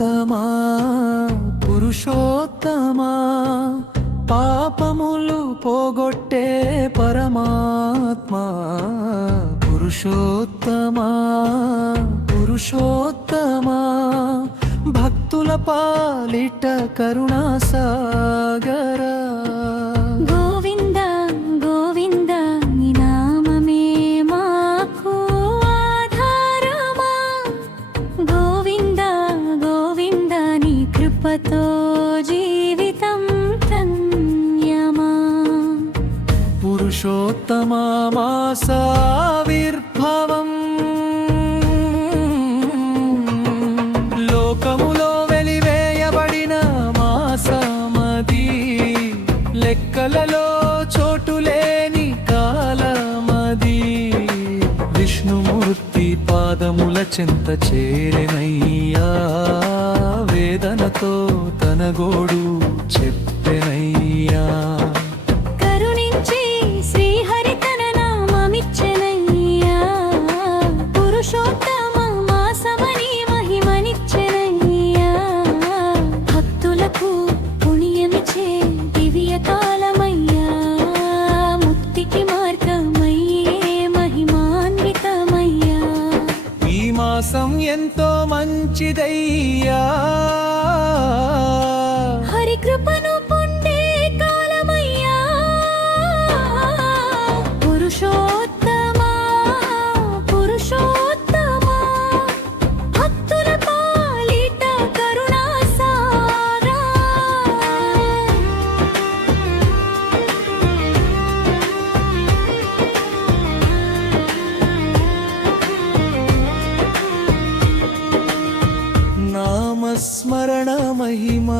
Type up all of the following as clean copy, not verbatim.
పురుషోత్తమా పురుషోత్తమా పాపములు పోగొట్టే పరమాత్మా పురుషోత్తమా పురుషోత్తమా భక్తుల పాలిట కరుణా సాగరా గోవింద గోవింద నీ నామమే మాకు ఆధారమా గోవింద గోవింద నీ కృపతో జీవితం ధన్యమా పురుషోత్తమా మాసావిర్భవం లోకములో వెలివేయబడిన మాసమది లెక్కలలో చోటులేని కాలమది విష్ణుమూర్తి పాదముల చెంత చేరెనయ్యా వేదనతో తన గోడు చెప్పెనయ్యా కరుణించి శ్రీహరి తన నామమిచ్చెనయ్యా పురుషోత్తమ మాసమని మహిమనిచ్చెనయ్యా భక్తులకు పుణ్యమిచ్చే దివ్య కాలమయ్యా ముక్తికి మార్గమయ్యే మహిమాన్వితమయ్యా ఈ మాసం ఎంతో మంచిదయ్యా హరి కృపను పొందే కాలమయ్యా పురుషోత్తమా పురుషోత్తమా భక్తుల పాలిట కరుణా సాగరా నామస్మరణ మహిమా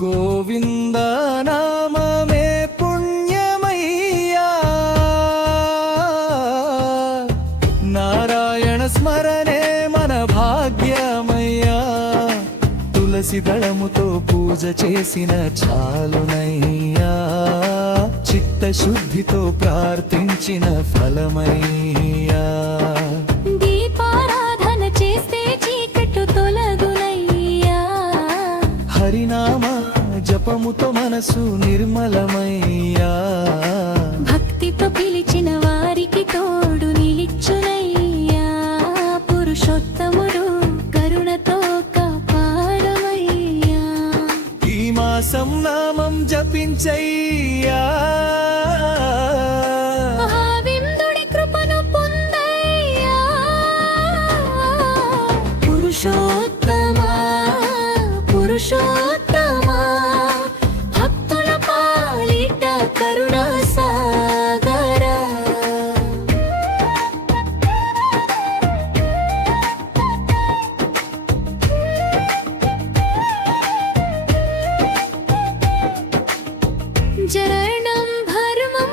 గోవింద నామమే పుణ్యమయ్యా నారాయణ స్మరణే మన భాగ్యమయ్యా తులసి దళముతో పూజ చేసిన చాలునయ్యా చిత్తశుద్ధితో ప్రార్థించిన ఫలమయ్యా దీపారాధన చేస్తే చీకట్లు తొలగునయ్యా హరినామ జపముతో మనసు నిర్మలమయ్యా భక్తితో పిలిచిన వారికి తోడు నిలిచునయ్యా పురుషోత్తముడు కరుణతో కాపాడమయ్యా ఈ మాసం నామం జపించయ్యా మహావిందుడి కృపను పొందయ్యా పురుషోత్తమా పురుషోత్తమా భక్తుల పాలిట కరుణా సాగరా జరణం ధర్మం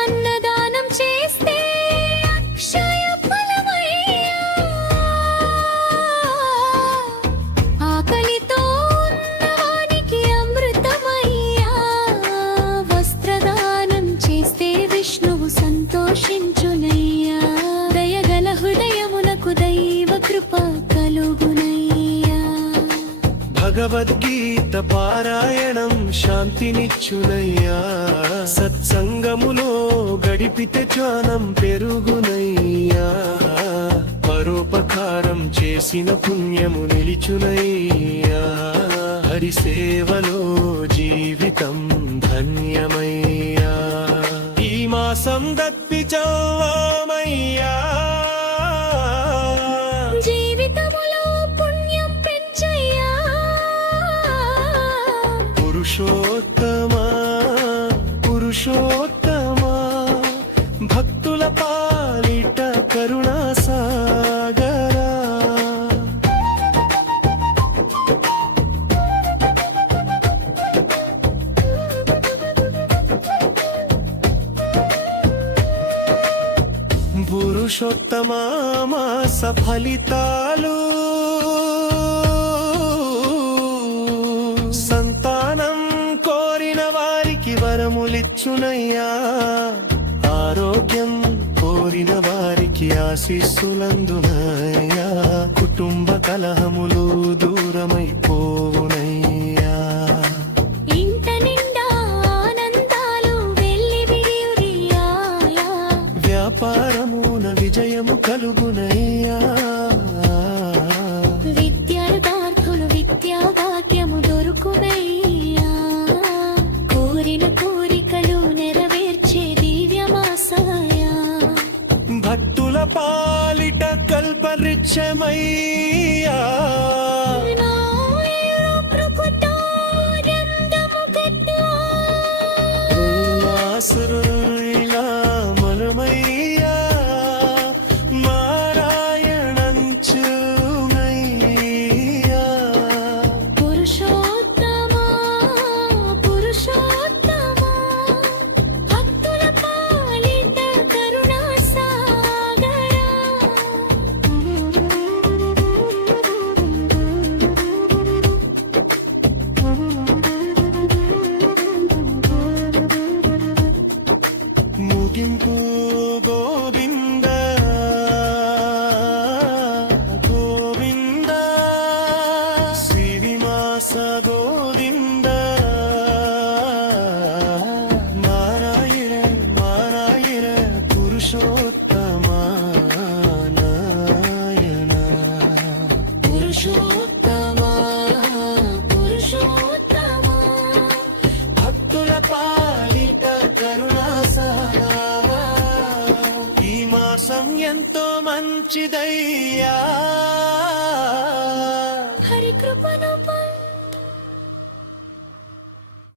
అన్నదానం చేస్తే అక్షయ ఫలమయ్యా ఆకలితో ఉన్నవానికి అమృతమయ్యా వస్త్రదానం చేస్తే విష్ణువు సంతోషించునయ్యా దయగల హృదయమునకు దైవ కృప కలుగునయ్యా భగవద్గీత పారాయణం శాంతినిచ్చునయ్యా సత్సంగములో గడిపితే జ్ఞానం పెరుగునయ్యా పరోపకారం చేసిన పుణ్యము నిలిచునయ్యా హరి సేవలో జీవితం ధన్యమయ్యా ఈ మాసం దప్పిచవ్వామయ్యా జీవితములో పుణ్యం పెంచయ్యా పురుషోత్తమా పురుషోత్తమా భక్తుల పాలిట కరుణా సాగరా పురుషోత్తమా మాస ఫలితాలు వరములిచ్చునయ్యా ఆరోగ్యం కోరిన వారి ఆశీస్సులందునయ్యా కుటుంబ కలహములు దూరమైపోవునయ్యా ఇంట నిండా ఆనందాలు వెల్లివిరియురియా వ్యాపారమున విజయము కలుగునయ్యా విద్యార్థులు విద్యా భాగ్యము దొరుకునయ్యా కోరిన కోరికలు నెరవేర్చే దివ్యమాసాయా భక్తుల పాలిట కల్పవృక్షమయ్యా ఆసురులా మనమయ్యా మారాయణంచునయ్యా పురుషోత్తమా పురుషోత్తమా భక్తుల పాలిట కరుణా సాగరా ముగింపు గోవింద గోవింద శ్రీనివాస గోవింద నారాయణ నారాయణ పురుషోత్తమ నారాయణ పురుషోత్తమ పురుషోత్తమ భక్తుల పాలిట కరుణాసాగరా ఈ మాసం ఎంతో మంచిదై